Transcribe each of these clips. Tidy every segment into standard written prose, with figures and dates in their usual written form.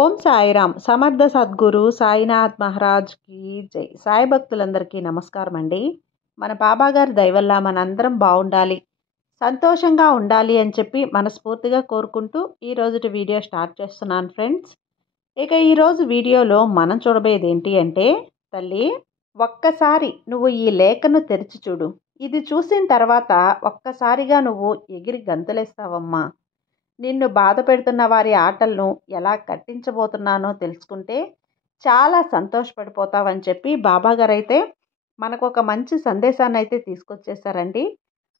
ఓం సాయిరామ్. సమర్థ సద్గురు సాయినాథ్ మహారాజ్కి జై. సాయి భక్తులందరికీ నమస్కారం అండి. మన బాబాగారి దయ వల్ల మనందరం బాగుండాలి, సంతోషంగా ఉండాలి అని చెప్పి మనస్ఫూర్తిగా కోరుకుంటూ ఈరోజుటి వీడియో స్టార్ట్ చేస్తున్నాను ఫ్రెండ్స్. ఇక ఈరోజు వీడియోలో మనం చూడబోయేది ఏంటి అంటే, తల్లి ఒక్కసారి నువ్వు ఈ లేఖను తెరిచి చూడు. ఇది చూసిన తర్వాత ఒక్కసారిగా నువ్వు ఎగిరి గంతులేస్తావమ్మా. నిన్ను బాధ పెడుతున్న వారి ఆటలను ఎలా కట్టించబోతున్నానో తెలుసుకుంటే చాలా సంతోషపడిపోతావని చెప్పి బాబాగారు అయితే మనకు ఒక మంచి సందేశాన్ని అయితే తీసుకొచ్చేసారండి.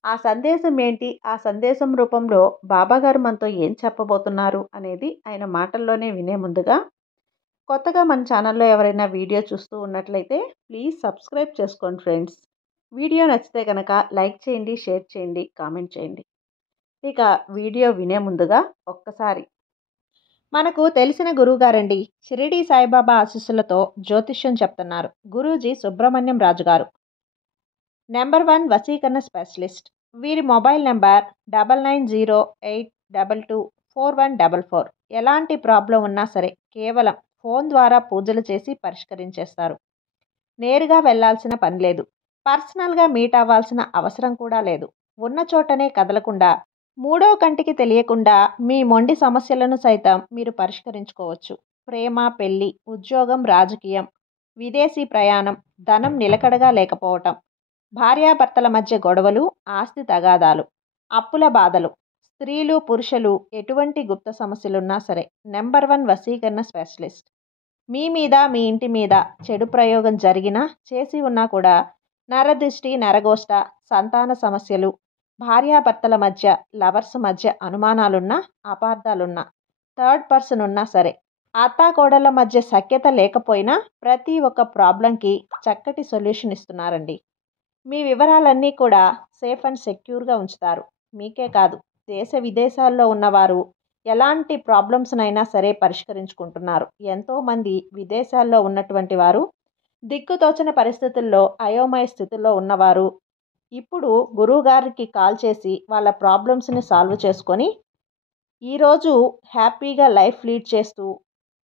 ఆ సందేశం ఏంటి, ఆ సందేశం రూపంలో బాబాగారు మనతో ఏం చెప్పబోతున్నారు అనేది ఆయన మాటల్లోనే వినే ముందుగా, కొత్తగా మన ఛానల్లో ఎవరైనా వీడియో చూస్తూ ఉన్నట్లయితే ప్లీజ్ సబ్స్క్రైబ్ చేసుకోండి ఫ్రెండ్స్. వీడియో నచ్చితే కనుక లైక్ చేయండి, షేర్ చేయండి, కామెంట్ చేయండి. ఇక వీడియో వినే ముందుగా ఒక్కసారి మనకు తెలిసిన గురువుగారండి, షిరిడి సాయిబాబా ఆశీస్సులతో జ్యోతిష్యం చెప్తున్నారు గురూజీ సుబ్రహ్మణ్యం రాజు గారు, నెంబర్ 1 వశీకరణ స్పెషలిస్ట్. వీరి మొబైల్ నెంబర్ 9908224144. ఎలాంటి ప్రాబ్లం ఉన్నా సరే కేవలం ఫోన్ ద్వారా పూజలు చేసి పరిష్కరించేస్తారు. నేరుగా వెళ్లాల్సిన పని లేదు, పర్సనల్గా మీట్ అవ్వాల్సిన అవసరం కూడా లేదు. ఉన్న చోటనే కదలకుండా, మూడో కంటికి తెలియకుండా మీ మొండి సమస్యలను సైతం మీరు పరిష్కరించుకోవచ్చు. ప్రేమ, పెళ్లి, ఉద్యోగం, రాజకీయం, విదేశీ ప్రయాణం, ధనం నిలకడగా లేకపోవటం, భార్యాభర్తల మధ్య గొడవలు, ఆస్తి తగాదాలు, అప్పుల బాధలు, స్త్రీలు పురుషులు ఎటువంటి గుప్త సమస్యలున్నా సరే నెంబర్ 1 వశీకరణ స్పెషలిస్ట్. మీ మీద, మీ ఇంటి మీద చెడు ప్రయోగం జరిగినా, చేసి ఉన్నా కూడా నరదృష్టి, నరగోష్ట, సంతాన సమస్యలు, భార్యాభర్తల మధ్య, లవర్స్ మధ్య అనుమానాలున్నా, అపార్థాలున్నా, థర్డ్ పర్సన్ ఉన్నా సరే, అత్తాకోడళ్ళ మధ్య సఖ్యత లేకపోయినా ప్రతి ఒక్క ప్రాబ్లంకి చక్కటి సొల్యూషన్ ఇస్తున్నారండి. మీ వివరాలన్నీ కూడా సేఫ్ అండ్ సెక్యూర్గా ఉంచుతారు. మీకే కాదు, దేశ విదేశాల్లో ఉన్నవారు ఎలాంటి ప్రాబ్లమ్స్నైనా సరే పరిష్కరించుకుంటున్నారు. ఎంతోమంది విదేశాల్లో ఉన్నటువంటి వారు, దిక్కుతోచని పరిస్థితుల్లో అయోమయ స్థితిలో ఉన్నవారు ఇప్పుడు గురువుగారికి కాల్ చేసి వాళ్ళ ప్రాబ్లమ్స్ని సాల్వ్ చేసుకొని ఈరోజు హ్యాపీగా లైఫ్ లీడ్ చేస్తూ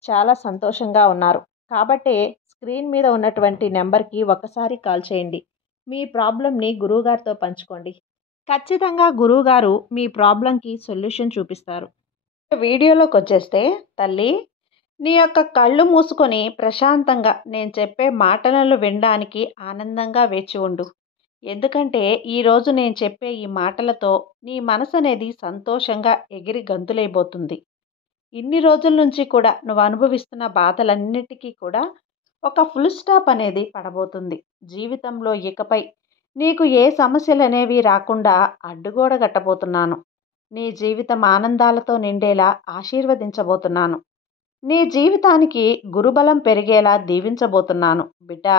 చాలా సంతోషంగా ఉన్నారు. కాబట్టే స్క్రీన్ మీద ఉన్నటువంటి నెంబర్కి ఒక్కసారి కాల్ చేయండి. మీ ప్రాబ్లంని గురువుగారితో పంచుకోండి. ఖచ్చితంగా గురువుగారు మీ ప్రాబ్లంకి సొల్యూషన్ చూపిస్తారు. వీడియోలోకి వచ్చేస్తే, తల్లి నీ యొక్క కళ్ళు మూసుకొని ప్రశాంతంగా నేను చెప్పే మాటలను వినడానికి ఆనందంగా వేచి ఉండు. ఎందుకంటే ఈరోజు నేను చెప్పే ఈ మాటలతో నీ మనసు అనేది సంతోషంగా ఎగిరి గంతులైపోతుంది. ఇన్ని రోజుల నుంచి కూడా నువ్వు అనుభవిస్తున్న బాధలన్నిటికీ కూడా ఒక ఫుల్ స్టాప్ అనేది పడబోతుంది. జీవితంలో ఇకపై నీకు ఏ సమస్యలు అనేవి రాకుండా అడ్డుగోడ కట్టబోతున్నాను. నీ జీవితం ఆనందాలతో నిండేలా ఆశీర్వదించబోతున్నాను. నీ జీవితానికి గురుబలం పెరిగేలా దీవించబోతున్నాను. బిడ్డా,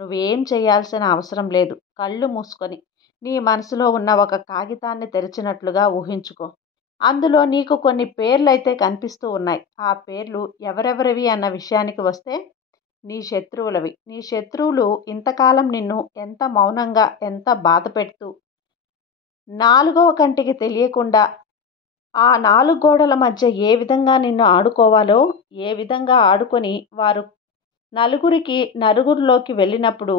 నువ్వేం చేయాల్సిన అవసరం లేదు. కళ్ళు మూసుకొని నీ మనసులో ఉన్న ఒక కాగితాన్ని తెరిచినట్లుగా ఊహించుకో. అందులో నీకు కొన్ని పేర్లు అయితే కనిపిస్తూ ఉన్నాయి. ఆ పేర్లు ఎవరెవరివి అన్న విషయానికి వస్తే, నీ శత్రువులవి. నీ శత్రువులు ఇంతకాలం నిన్ను ఎంత మౌనంగా, ఎంత బాధ పెడుతూ, నాలుగవ కంటికి తెలియకుండా ఆ 4 గోడల మధ్య ఏ విధంగా నిన్ను ఆడుకోవాలో, ఏ విధంగా ఆడుకొని వారు నలుగురిలోకి వెళ్ళినప్పుడు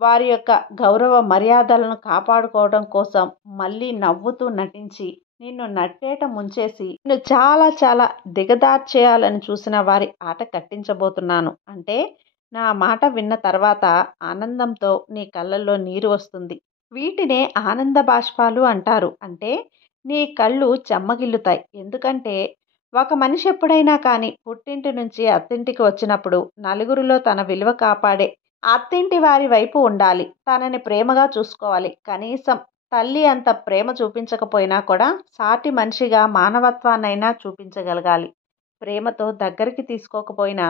వారి యొక్క గౌరవ మర్యాదలను కాపాడుకోవడం కోసం మళ్ళీ నవ్వుతూ నటించి నిన్ను నట్టేట ముంచేసి నిన్ను చాలా చాలా దిగదార్చేయాలని చూసిన వారి ఆట కట్టించబోతున్నాను. అంటే నా మాట విన్న తర్వాత ఆనందంతో నీ కళ్ళల్లో నీరు వస్తుంది. వీటినే ఆనంద బాష్పాలు అంటారు. అంటే నీ కళ్ళు చెమ్మగిల్లుతాయి. ఎందుకంటే ఒక మనిషి ఎప్పుడైనా కానీ పుట్టింటి నుంచి అత్తింటికి వచ్చినప్పుడు నలుగురిలో తన విలువ కాపాడే అత్తింటి వారి వైపు ఉండాలి. తనని ప్రేమగా చూసుకోవాలి. కనీసం తల్లి అంత ప్రేమ చూపించకపోయినా కూడా సాటి మనిషిగా మానవత్వాన్నైనా చూపించగలగాలి. ప్రేమతో దగ్గరికి తీసుకోకపోయినా,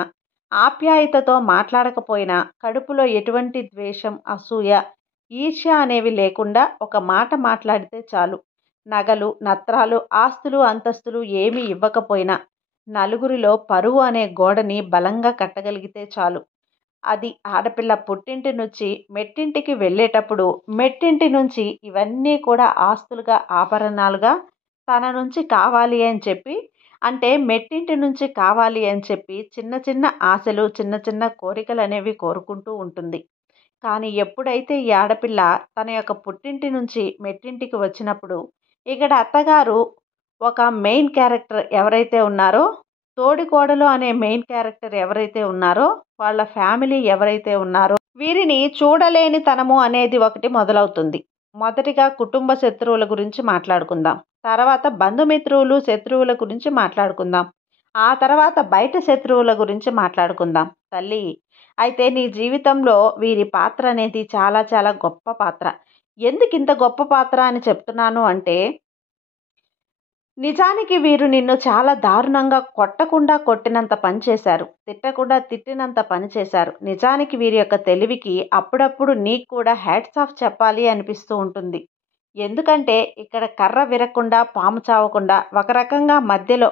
ఆప్యాయతతో మాట్లాడకపోయినా, కడుపులో ఎటువంటి ద్వేషం, అసూయ, ఈర్ష్య అనేవి లేకుండా ఒక మాట మాట్లాడితే చాలు. నగలు, నత్రాలు, ఆస్తులు, అంతస్తులు ఏమీ ఇవ్వకపోయినా నలుగురిలో పరువు అనే గోడని బలంగా కట్టగలిగితే చాలు. అది ఆడపిల్ల పుట్టింటి నుంచి మెట్టింటికి వెళ్ళేటప్పుడు, మెట్టింటి నుంచి ఇవన్నీ కూడా ఆస్తులుగా, ఆభరణాలుగా తన నుంచి కావాలి అని చెప్పి అంటే మెట్టింటి నుంచి కావాలి అని చెప్పి చిన్న చిన్న ఆశలు, చిన్న చిన్న కోరికలనేవి కోరుకుంటూ ఉంటుంది. కానీ ఎప్పుడైతే ఈ ఆడపిల్ల తన యొక్క పుట్టింటి నుంచి మెట్టింటికి వచ్చినప్పుడు, ఇక్కడ అత్తగారు ఒక మెయిన్ క్యారెక్టర్ ఎవరైతే ఉన్నారో, తోడికోడలు అనే మెయిన్ క్యారెక్టర్ ఎవరైతే ఉన్నారో, వాళ్ళ ఫ్యామిలీ ఎవరైతే ఉన్నారో, వీరిని చూడలేని తనము అనేది ఒకటి మొదలవుతుంది. మొదటిగా కుటుంబ శత్రువుల గురించి మాట్లాడుకుందాం. తర్వాత బంధుమిత్రులు, శత్రువుల గురించి మాట్లాడుకుందాం. ఆ తర్వాత బయట శత్రువుల గురించి మాట్లాడుకుందాం. తల్లి, అయితే నీ జీవితంలో వీరి పాత్ర అనేది చాలా చాలా గొప్ప పాత్ర. ఎందుకింత గొప్ప పాత్ర అని చెప్తున్నాను అంటే, నిజానికి వీరు నిన్ను చాలా దారుణంగా కొట్టకుండా కొట్టినంత పని చేశారు. తిట్టకుండా తిట్టినంత పని చేశారు. నిజానికి వీరి యొక్క తెలివికి అప్పుడప్పుడు నీకు కూడా హ్యాట్స్ ఆఫ్ చెప్పాలి అనిపిస్తూ ఉంటుంది. ఎందుకంటే ఇక్కడ కర్ర విరక్కుండా, పాము చావకుండా ఒక రకంగా మధ్యలో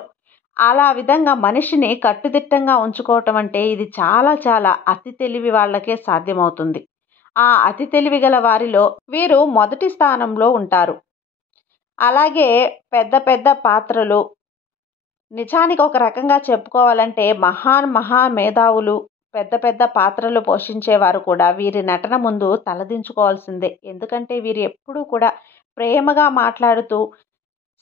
అలా విధంగా మనిషిని కట్టుదిట్టంగా ఉంచుకోవటం అంటే ఇది చాలా చాలా అతి తెలివి వాళ్ళకే సాధ్యమవుతుంది. ఆ అతి తెలివి గల వారిలో వీరు మొదటి స్థానంలో ఉంటారు. అలాగే పెద్ద పెద్ద పాత్రలు, నిజానికి ఒక రకంగా చెప్పుకోవాలంటే మహా మేధావులు, పెద్ద పెద్ద పాత్రలు పోషించేవారు కూడా వీరి నటన ముందు తలదించుకోవాల్సిందే. ఎందుకంటే వీరు ఎప్పుడూ కూడా ప్రేమగా మాట్లాడుతూ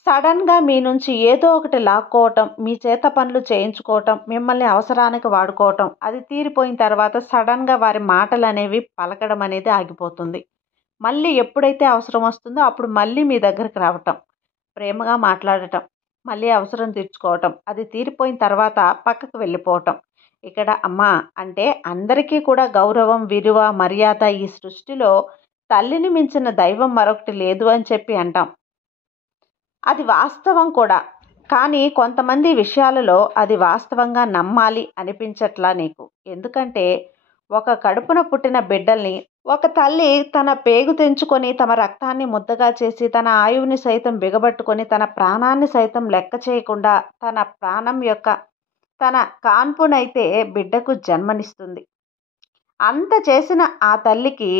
సడన్‌గా మీ నుంచి ఏదో ఒకటి లాక్కోవటం, మీ చేత పనులు చేయించుకోవటం, మిమ్మల్ని అవసరానికి వాడుకోవటం, అది తీరిపోయిన తర్వాత సడన్‌గా వారి మాటలనేవి పలకడం అనేది ఆగిపోతుంది. మళ్ళీ ఎప్పుడైతే అవసరం వస్తుందో అప్పుడు మళ్ళీ మీ దగ్గరికి రావటం, ప్రేమగా మాట్లాడటం, మళ్ళీ అవసరం తీర్చుకోవటం, అది తీరిపోయిన తర్వాత పక్కకు వెళ్ళిపోవటం. ఇక్కడ అమ్మ అంటే అందరికీ కూడా గౌరవం, విలువ, మర్యాద ఈ సృష్టిలో తల్లిని మించిన దైవం మరొకటి లేదు అని చెప్పి అంటాం. అది వాస్తవం కూడా. కానీ కొంతమంది విషయాలలో అది వాస్తవంగా నమ్మాలి అనిపించట్లా నీకు. ఎందుకంటే ఒక కడుపున పుట్టిన బిడ్డల్ని ఒక తల్లి తన పేగు తెంచుకొని తమ రక్తాన్ని ముద్దగా చేసి తన ఆయువుని సైతం బిగబట్టుకొని తన ప్రాణాన్ని సైతం లెక్క చేయకుండా తన ప్రాణం యొక్క తన కాన్పునైతే బిడ్డకు జన్మనిస్తుంది. అంత చేసిన ఆ తల్లికి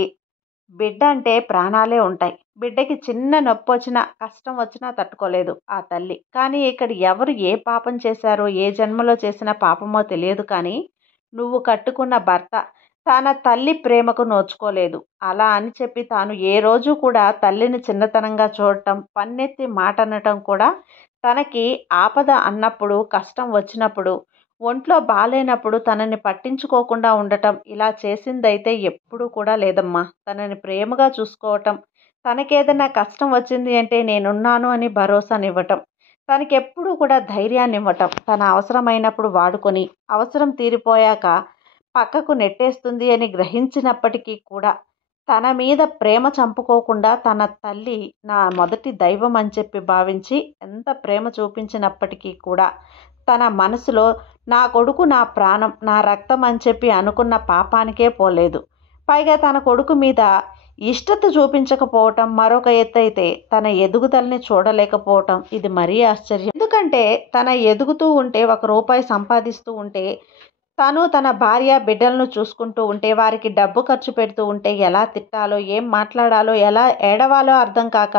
బిడ్డ అంటే ప్రాణాలే ఉంటాయి. బిడ్డకి చిన్న నొప్పొచ్చినా, కష్టం వచ్చినా తట్టుకోలేదు ఆ తల్లి. కానీ ఇక్కడ ఎవరు ఏ పాపం చేశారో, ఏ జన్మలో చేసిన పాపమో తెలియదు కానీ, నువ్వు కట్టుకున్న భర్త తన తల్లి ప్రేమకు నోచుకోలేదు. అలా అని చెప్పి తాను ఏ రోజు కూడా తల్లిని చిన్నతనంగా చూడటం, పన్నెత్తి మాట అనటం కూడా తనకి ఆపద అన్నప్పుడు, కష్టం వచ్చినప్పుడు, ఒంట్లో బాలేనప్పుడు తనని పట్టించుకోకుండా ఉండటం, ఇలా చేసిందైతే ఎప్పుడూ కూడా లేదమ్మా. తనని ప్రేమగా చూసుకోవటం, తనకేదైనా కష్టం వచ్చింది అంటే నేనున్నాను అని భరోసానివ్వటం, తనకెప్పుడూ కూడా ధైర్యాన్నివ్వటం, తన అవసరమైనప్పుడు వాడుకొని, అవసరం తీరిపోయాక పక్కకు నెట్టేస్తుంది అని గ్రహించినప్పటికీ కూడా తన మీద ప్రేమ చంపుకోకుండా తన తల్లి నా మొదటి దైవం అని చెప్పి భావించి ఎంత ప్రేమ చూపించినప్పటికీ కూడా తన మనసులో నా కొడుకు నా ప్రాణం, నా రక్తం అని చెప్పి అనుకున్న పాపానికే పోలేదు. పైగా తన కొడుకు మీద ఇష్టత చూపించకపోవటం మరొక ఎత్తైతే తన ఎదుగుదలని చూడలేకపోవటం ఇది మరీ ఆశ్చర్యం. ఎందుకంటే తన ఎదుగుతూ ఉంటే, ఒక రూపాయి సంపాదిస్తూ ఉంటే, తను తన భార్య బిడ్డలను చూసుకుంటూ ఉంటే, వారికి డబ్బు ఖర్చు పెడుతూ ఉంటే ఎలా తిట్టాలో, ఏం మాట్లాడాలో, ఎలా ఏడవాలో అర్థం కాక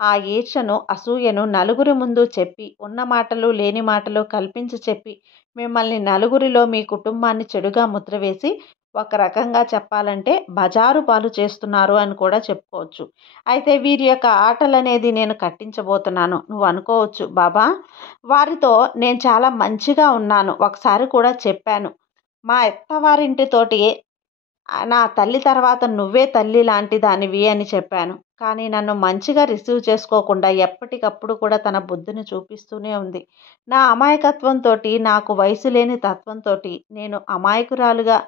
ఆ ఈర్ష్యను, అసూయను నలుగురి ముందు చెప్పి, ఉన్న మాటలు లేని మాటలు కల్పించి చెప్పి మిమ్మల్ని నలుగురిలో మీ కుటుంబాన్ని చెడుగా ముద్ర వేసి ఒక రకంగా చెప్పాలంటే బజారు పాలు చేస్తున్నారు అని కూడా చెప్పుకోవచ్చు. అయితే వీరి యొక్క ఆటలనేది నేను కట్టించబోతున్నాను. నువ్వు అనుకోవచ్చు, బాబా వారితో నేను చాలా మంచిగా ఉన్నాను, ఒకసారి కూడా చెప్పాను, మా అత్తవారింటితోటి నా తల్లి తర్వాత నువ్వే తల్లి లాంటి దానివి అని చెప్పాను. కానీ నన్ను మంచిగా రిసీవ్ చేసుకోకుండా ఎప్పటికప్పుడు కూడా తన బుద్ధిని చూపిస్తూనే ఉంది. నా అమాయకత్వంతోటి, నాకు వయసు లేని తత్వంతోటి నేను అమాయకురాలుగా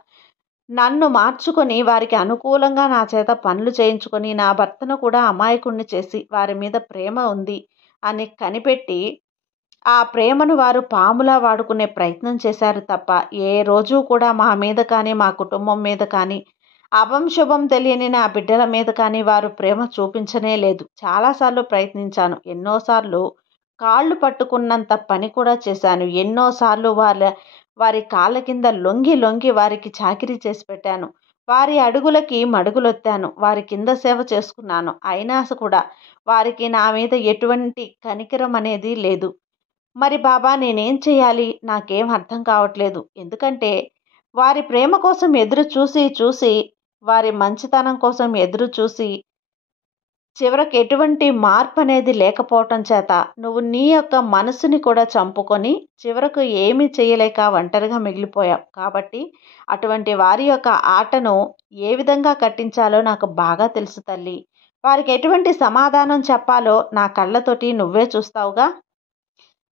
నన్ను మార్చుకొని వారికి అనుకూలంగా నా చేత పనులు చేయించుకొని నా భర్తను కూడా అమాయకుడిని చేసి వారి మీద ప్రేమ ఉంది అని కనిపెట్టి ఆ ప్రేమను వారు పాములా వాడుకునే ప్రయత్నం చేశారు తప్ప ఏ రోజు కూడా మా మీద కానీ, మా కుటుంబం మీద కానీ, అభం శుభం తెలియని నా బిడ్డల మీద కానీ వారు ప్రేమ చూపించనే లేదు. చాలాసార్లు ప్రయత్నించాను. ఎన్నోసార్లు కాళ్ళు పట్టుకున్నంత పని కూడా చేశాను. ఎన్నోసార్లు వారి కాళ్ళ కింద లొంగి లొంగి వారికి చాకిరీ చేసి పెట్టాను. వారి అడుగులకి మడుగులొత్తాను. వారి కింద సేవ చేసుకున్నాను. అయినా కూడా వారికి నా మీద ఎటువంటి కనికరం అనేది లేదు. మరి బాబా నేనేం చేయాలి? నాకేం అర్థం కావట్లేదు. ఎందుకంటే వారి ప్రేమ కోసం ఎదురు చూసి చూసి, వారి మంచితనం కోసం ఎదురు చూసి, చివరకు ఎటువంటి మార్పనేది లేకపోవటం చేత, నువ్వు నీ యొక్క మనసుని కూడా చంపుకొని, చివరకు ఏమీ చేయలేక ఒంటరిగా మిగిలిపోయావు. కాబట్టి అటువంటి వారి యొక్క ఆటను ఏ విధంగా కట్టించాలో నాకు బాగా తెలుసు తల్లి. వారికి ఎటువంటి సమాధానం చెప్పాలో నా కళ్ళతోటి నువ్వే చూస్తావుగా.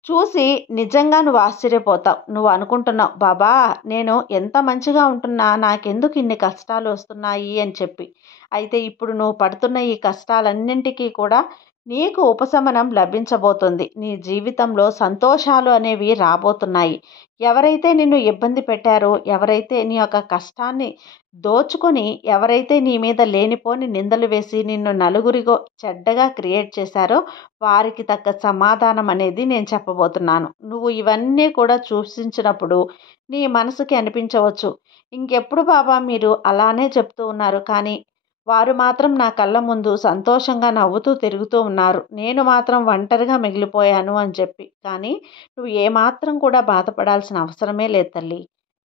చూసి నిజంగా నువ్వు ఆశ్చర్యపోతావు. నువ్వు అనుకుంటున్నావు, బాబా నేను ఎంత మంచిగా ఉంటున్నా నాకెందుకు ఇన్ని కష్టాలు వస్తున్నాయి అని చెప్పి. అయితే ఇప్పుడు నువ్వు పడుతున్న ఈ కష్టాలన్నింటికీ కూడా నీకు ఉపశమనం లభించబోతుంది. నీ జీవితంలో సంతోషాలు అనేవి రాబోతున్నాయి. ఎవరైతే నిన్ను ఇబ్బంది పెట్టారో, ఎవరైతే నీ యొక్క కష్టాన్ని దోచుకొని, ఎవరైతే నీ మీద లేనిపోని నిందలు వేసి నిన్ను నలుగురిగో చెడ్డగా క్రియేట్ చేశారో, వారికి తగ్గ సమాధానం అనేది నేను చెప్పబోతున్నాను. నువ్వు ఇవన్నీ కూడా చూసించినప్పుడు నీ మనసుకి అనిపించవచ్చు, ఇంకెప్పుడు బాబా మీరు అలానే చెప్తూ ఉన్నారు, కానీ వారు మాత్రం నా కళ్ళ ముందు సంతోషంగా నవ్వుతూ తిరుగుతూ ఉన్నారు. నేను మాత్రం ఒంటరిగా మిగిలిపోయాను అని చెప్పి. కానీ నువ్వు ఏమాత్రం కూడా బాధపడాల్సిన అవసరమే లేదు తల్లి.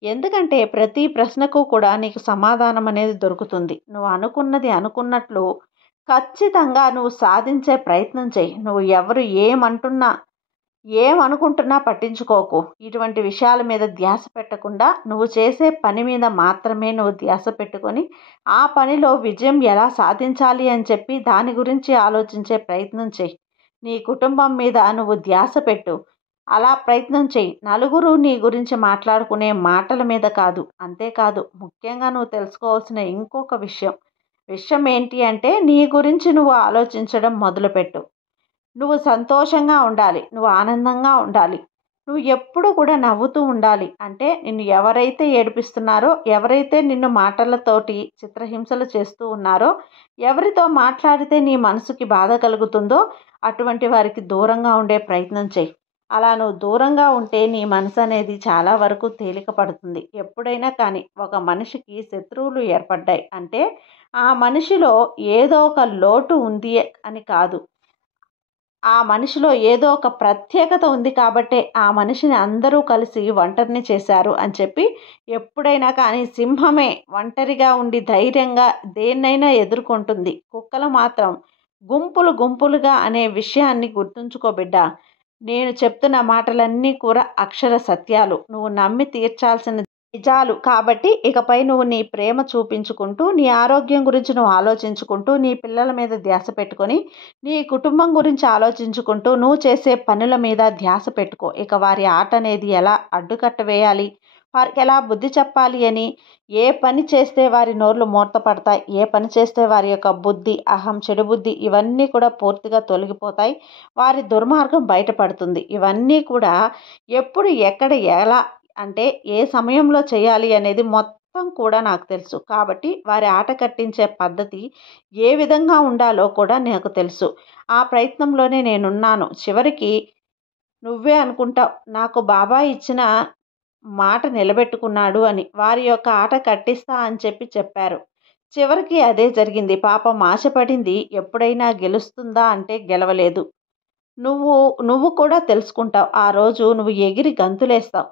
ఎందుకంటే ప్రతి ప్రశ్నకు కూడా నీకు సమాధానం అనేది దొరుకుతుంది. నువ్వు అనుకున్నది అనుకున్నట్లు ఖచ్చితంగా నువ్వు సాధించే ప్రయత్నం చెయ్యి. నువ్వు ఎవరు ఏమనుకుంటున్నా పట్టించుకోకు. ఇటువంటి విషయాల మీద ధ్యాస పెట్టకుండా నువ్వు చేసే పని మీద మాత్రమే నువ్వు ధ్యాస పెట్టుకొని, ఆ పనిలో విజయం ఎలా సాధించాలి అని చెప్పి దాని గురించి ఆలోచించే ప్రయత్నం చెయ్యి. నీ కుటుంబం మీద నువ్వు ధ్యాస పెట్టు. అలా ప్రయత్నం చెయ్యి. నలుగురు నీ గురించి మాట్లాడుకునే మాటల మీద కాదు. అంతేకాదు, ముఖ్యంగా నువ్వు తెలుసుకోవాల్సిన ఇంకొక విషయం ఏంటి అంటే, నీ గురించి నువ్వు ఆలోచించడం మొదలుపెట్టు. నువ్వు సంతోషంగా ఉండాలి. నువ్వు ఆనందంగా ఉండాలి. నువ్వు ఎప్పుడు కూడా నవ్వుతూ ఉండాలి. అంటే నిన్ను ఎవరైతే ఏడిపిస్తున్నారో, ఎవరైతే నిన్ను మాటలతోటి చిత్రహింసలు చేస్తూ ఉన్నారో, ఎవరితో మాట్లాడితే నీ మనసుకి బాధ కలుగుతుందో, అటువంటి వారికి దూరంగా ఉండే ప్రయత్నం చెయ్యి. అలా నువ్వు దూరంగా ఉంటే నీ మనసు అనేది చాలా వరకు తేలిక పడుతుంది. ఎప్పుడైనా కానీ ఒక మనిషికి శత్రువులు ఏర్పడ్డాయి అంటే, ఆ మనిషిలో ఏదో ఒక లోటు ఉంది అని కాదు. ఆ మనిషిలో ఏదో ఒక ప్రత్యేకత ఉంది కాబట్టే ఆ మనిషిని అందరూ కలిసి ఒంటరిని చేశారు అని చెప్పి. ఎప్పుడైనా కానీ సింహమే ఒంటరిగా ఉండి ధైర్యంగా దేన్నైనా ఎదుర్కొంటుంది. కుక్కలు మాత్రం గుంపులు గుంపులుగా అనే విషయాన్ని గుర్తుంచుకో బిడ్డ. నేను చెప్తున్న మాటలన్నీ కూడా అక్షర సత్యాలు. నువ్వు నమ్మి తీర్చాల్సిన నిజాలు. కాబట్టి ఇకపై నువ్వు నీ ప్రేమ చూపించుకుంటూ, నీ ఆరోగ్యం గురించి నువ్వు ఆలోచించుకుంటూ, నీ పిల్లల మీద ధ్యాస పెట్టుకొని, నీ కుటుంబం గురించి ఆలోచించుకుంటూ, నువ్వు చేసే పనుల మీద ధ్యాస పెట్టుకో. ఇక వారి ఆట అనేది ఎలా అడ్డుకట్ట వేయాలి, వారికి ఎలా బుద్ధి చెప్పాలి అని, ఏ పని చేస్తే వారి నోర్లు మూతపడతాయి, ఏ పని చేస్తే వారి యొక్క బుద్ధి, అహం, చెడు బుద్ధి ఇవన్నీ కూడా పూర్తిగా తొలగిపోతాయి. వారి దుర్మార్గం బయటపడుతుంది. ఇవన్నీ కూడా ఎప్పుడు, ఎక్కడ, ఎలా అంటే ఏ సమయంలో చేయాలి అనేది మొత్తం కూడా నాకు తెలుసు. కాబట్టి వారి ఆట కట్టించే పద్ధతి ఏ విధంగా ఉండాలో కూడా నాకు తెలుసు. ఆ ప్రయత్నంలోనే నేనున్నాను. చివరికి నువ్వే అనుకుంటావు, నాకు బాబా ఇచ్చిన మాట నిలబెట్టుకున్నాడు అని. వారి యొక్క ఆట కట్టిస్తా అని చెప్పారు. చివరికి అదే జరిగింది. పాపం ఆశపడింది ఎప్పుడైనా గెలుస్తుందా అంటే గెలవలేదు. నువ్వు కూడా తెలుసుకుంటావు. ఆ రోజు నువ్వు ఎగిరి గంతులేస్తావు.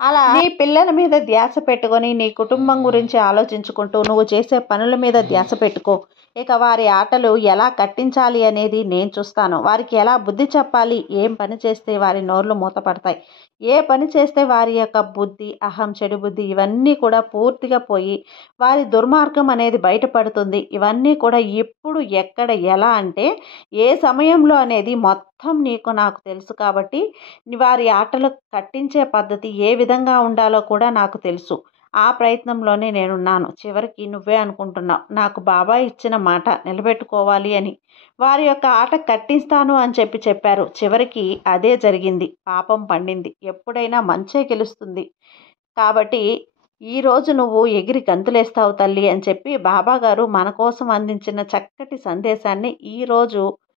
అలా నీ పిల్లల మీద ధ్యాస పెట్టుకొని, నీ కుటుంబం గురించి ఆలోచించుకుంటూ, నువ్వు చేసే పనుల మీద ధ్యాస పెట్టుకో. ఇక వారి ఆటలు ఎలా కట్టించాలి అనేది నేను చూస్తాను. వారికి ఎలా బుద్ధి చెప్పాలి, ఏం పని చేస్తే వారి నోర్లు మూతపడతాయి, ఏ పని చేస్తే వారి యొక్క బుద్ధి, అహం, చెడు బుద్ధి ఇవన్నీ కూడా పూర్తిగా పోయి వారి దుర్మార్గం అనేది బయటపడుతుంది. ఇవన్నీ కూడా ఎప్పుడు, ఎక్కడ, ఎలా అంటే ఏ సమయంలో అనేది మొత్తం నాకు తెలుసు. కాబట్టి వారి ఆటలు కట్టించే పద్ధతి ఏ విధంగా ఉండాలో కూడా నాకు తెలుసు. ఆ ప్రయత్నంలోనే నేనున్నాను. చివరికి నువ్వే అనుకుంటున్నావు, నాకు బాబా ఇచ్చిన మాట నిలబెట్టుకోవాలి అని. వారి యొక్క ఆట కట్టిస్తాను అని చెప్పారు. చివరికి అదే జరిగింది. పాపం పండింది. ఎప్పుడైనా మంచే గెలుస్తుంది. కాబట్టి ఈరోజు నువ్వు ఎగిరి గంతులేస్తావు తల్లి అని చెప్పి బాబా గారు మన కోసం అందించిన చక్కటి సందేశాన్ని ఈరోజు